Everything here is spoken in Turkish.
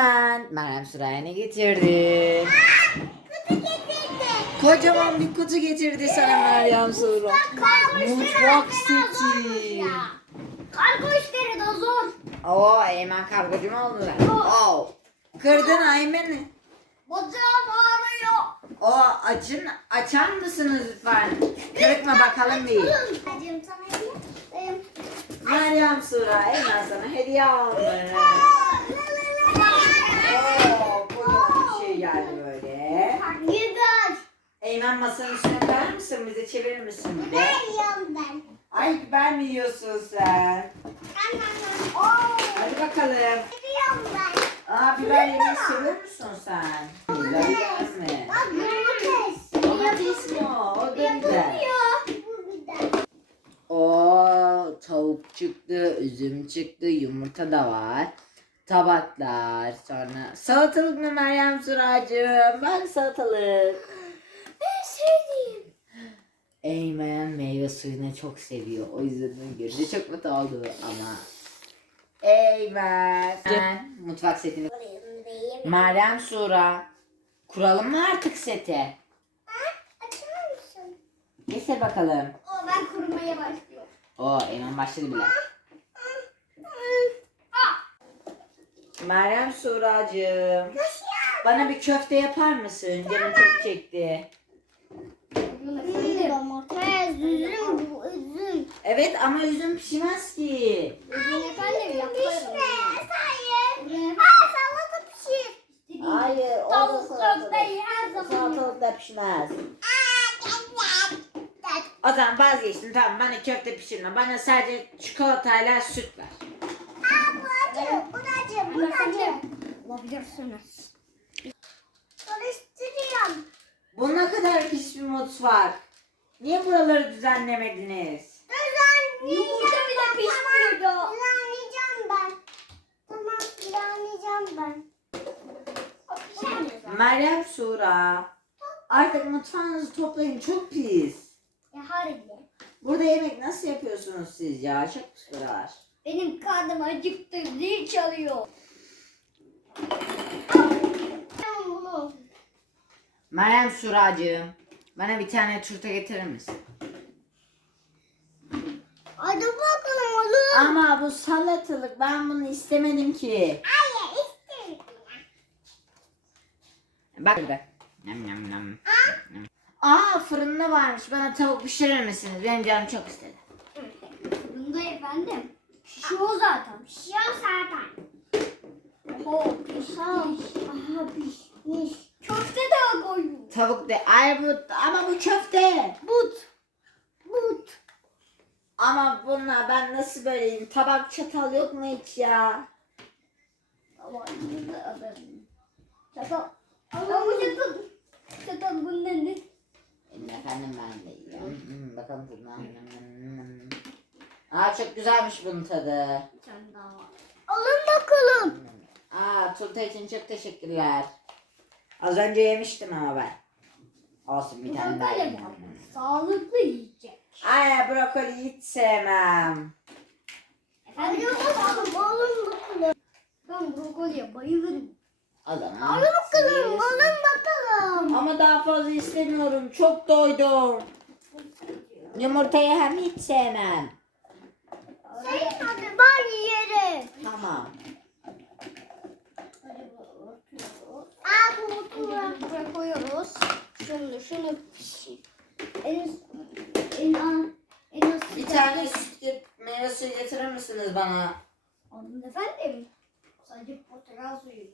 Eymen, Meryem Süreyya ne getirdi? Kutu getirdi. Kocaman bir kutu getirdi sana Meryem Sura. Mutfak seti. Kargo işleri de zor. Oo Eymen kargocu mu oldu lan? Oo. Kırdın Eymen'i. Bacağım ağrıyor. O açın, açar mısınız lütfen? Kırıkma bakalım bir. Bacım sana hediye. Meryem Sura Eymen sana hediye almış. Kocaman bir şey geldi böyle. Güzel. Eymen masanın üstüne koyar mısın? Bize çevirir misin bir de? yiyorum ben. Ay biber mi yiyorsun sen? Oo. Hadi bakalım. Yiyorum ben. Aa biber yemeyi seviyor musun sen? Biber yer mi? Bak domates. Domates mi o? O da biber. Yapılıyor. Bu güzel. Oo tavuk çıktı, üzüm çıktı, yumurta da var. Tabaklar, sonra salatalık mı Meryem Suracığım? Bak salatalık. En sevdiğim. Eymen meyve suyunu çok seviyor. O yüzden görünce çok mutlu oldu ama. Eymen. Ben mutfak setini. Meryem Sura. Kuralım mı artık sete? Açar mısın? Getir bakalım. O ben kurumaya başlıyorum. Oo Eymen başladı bile. Meryem Suracığım. Bana bir köfte yapar mısın? Canım çok çekti. Domates, üzüm, bu üzüm. Evet ama üzüm pişmez ki. Üzüm efendim yaparım. Pişmez, hayır. Ha, salata pişir. Hayır. o da Tavuk salatalık. köfteyi her zaman Salatalık da pişmez. O zaman vazgeçtim tamam bana köfte pişirme. Bana sadece çikolatayla süt ver. Acı, bu da acı, bu da acı. Olabilirsiniz. Karıştırıyorum. Bu ne kadar pis bir mutfak. Niye buraları düzenlemediniz? Düzenleyeceğim. Yumurta bile pişmiyordu. Düzenleyeceğim ben. Tamam, düzenleyeceğim ben. Meryem Sura. Artık mutfağınızı toplayın çok pis. Ya hadi. Burada yemek nasıl yapıyorsunuz siz ya? Çok pis buralar. Benim karnım acıktı. Zil çalıyor. bunu. Meryem Suracığım. Bana bir tane turta getirir misin? Hadi bakalım oğlum. Ama bu salatalık ben bunu istemedim ki. Hayır istedim. Bak burada. Nam nam nam. Aa fırında varmış. Bana tavuk pişirir misiniz? Benim canım çok istedi. Bunda efendim. Pişiyor zaten. Pişiyor zaten. Oho pişmiş. Aha pişmiş. Tavuk de. Ay bu ama bu köfte. But. But. Ama bununla ben nasıl böyleyim? Tabak çatal yok mu hiç ya? Ama. Çatal. Ama bu çatal. Çatal bunun ne? Efendim ben de. Hmm, bakalım tadına. Hmm. Aa çok güzelmiş bunun tadı. Daha var. Alın bakalım. Aa turta için çok teşekkürler. Az önce yemiştim ama ben. Olsun bir tane daha yiyeyim. Sağlıklı yiyecek. Ay brokoli hiç sevmem. Efendim bakalım. Alın bakalım. Ben brokoliye bayılırım. O zaman bakalım. yiyorsunuz. Alın bakalım. Ama daha fazla istemiyorum. Çok doydum. Yumurtayı hem hiç sevmem. Sayın hadi ben yerim. Tamam. Aa bunu buraya koyuyoruz. Şimdi şunu pişir. En en en en Bir tane süt ge- meyve suyu getirir misiniz bana? Alın efendim. Sadece portakal suyu.